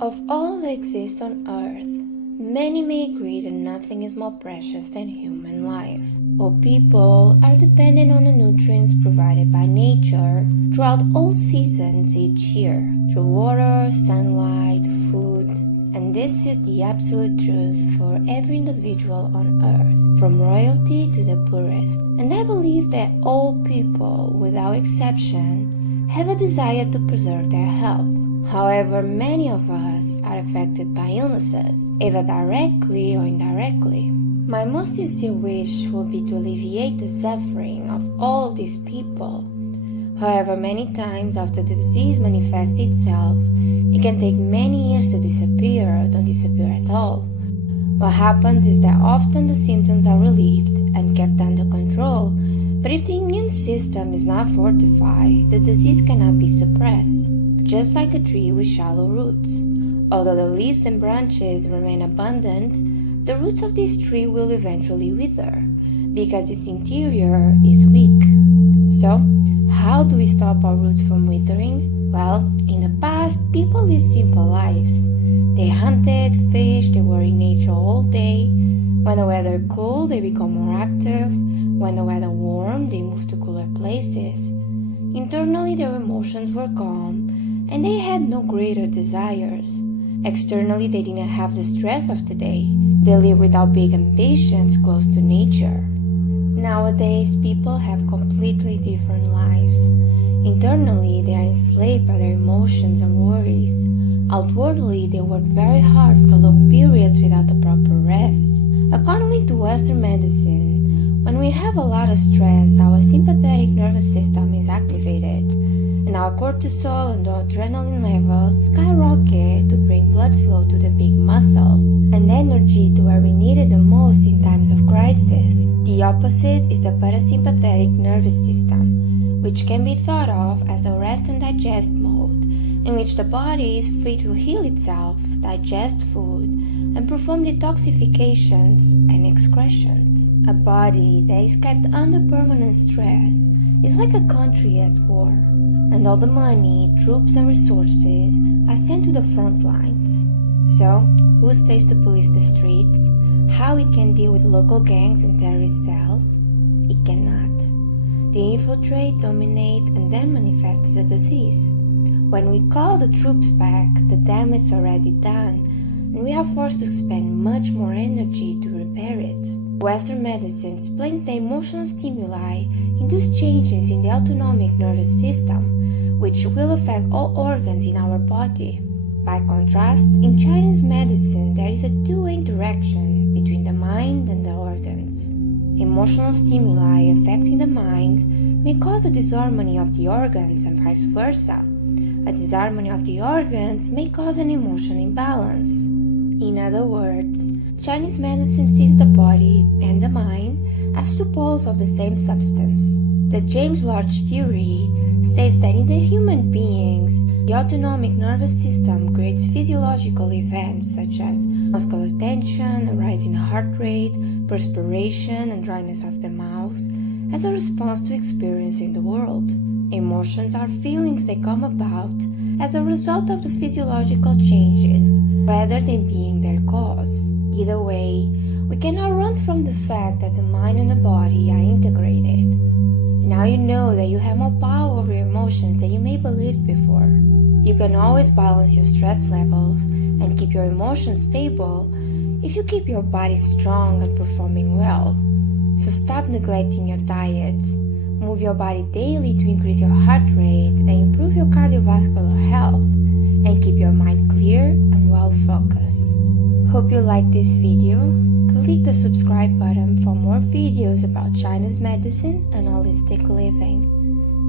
Of all that exists on Earth, many may agree that nothing is more precious than human life. All people are dependent on the nutrients provided by nature throughout all seasons each year, through water, sunlight, food, and this is the absolute truth for every individual on Earth, from royalty to the poorest. And I believe that all people, without exception, have a desire to preserve their health. However, many of us are affected by illnesses, either directly or indirectly. My most sincere wish would be to alleviate the suffering of all these people. However, many times after the disease manifests itself, it can take many years to disappear or don't disappear at all. What happens is that often the symptoms are relieved and kept under control, but if the immune system is not fortified, the disease cannot be suppressed. Just like a tree with shallow roots. Although the leaves and branches remain abundant, the roots of this tree will eventually wither, because its interior is weak. So, how do we stop our roots from withering? Well, in the past, people lived simple lives. They hunted, fished, they were in nature all day. When the weather cooled, they become more active. When the weather warmed, they moved to cooler places. Internally, their emotions were calm, and they had no greater desires. Externally, they didn't have the stress of today. They lived without big ambitions close to nature. Nowadays, people have completely different lives. Internally, they are enslaved by their emotions and worries. Outwardly, they work very hard for long periods without the proper rest. According to Western medicine, when we have a lot of stress, our sympathetic nervous system is activated, and our cortisol and adrenaline levels skyrocket to bring blood flow to the big muscles and energy to where we need it the most in times of crisis. The opposite is the parasympathetic nervous system, which can be thought of as the rest and digest mode, in which the body is free to heal itself, digest food, and perform detoxifications and excretions. A body that is kept under permanent stress is like a country at war, and all the money, troops and resources are sent to the front lines. So, who stays to police the streets? How it can deal with local gangs and terrorist cells? It cannot. They infiltrate, dominate, and then manifest as a disease. When we call the troops back, the damage is already done, and we are forced to spend much more energy to repair it. Western medicine explains the emotional stimuli induce changes in the autonomic nervous system, which will affect all organs in our body. By contrast, in Chinese medicine, there is a two-way interaction between the mind and the organs. Emotional stimuli affecting the mind may cause a disharmony of the organs and vice versa. A disharmony of the organs may cause an emotional imbalance. In other words, Chinese medicine sees the body and the mind as two poles of the same substance. The James Large theory states that in the human beings, the autonomic nervous system creates physiological events such as muscular tension, a rise in heart rate, perspiration, and dryness of the mouth as a response to experiencing the world. Emotions are feelings that come about as a result of the physiological changes, rather than being their cause. Either way, we cannot run from the fact that the mind and the body are integrated. Now you know that you have more power over your emotions than you may believe before. You can always balance your stress levels and keep your emotions stable if you keep your body strong and performing well. So stop neglecting your diet. Move your body daily to increase your heart rate and improve your cardiovascular health, and keep your mind clear and well focused. Hope you liked this video. Click the subscribe button for more videos about Chinese medicine and holistic living.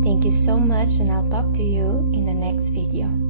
Thank you so much, and I'll talk to you in the next video.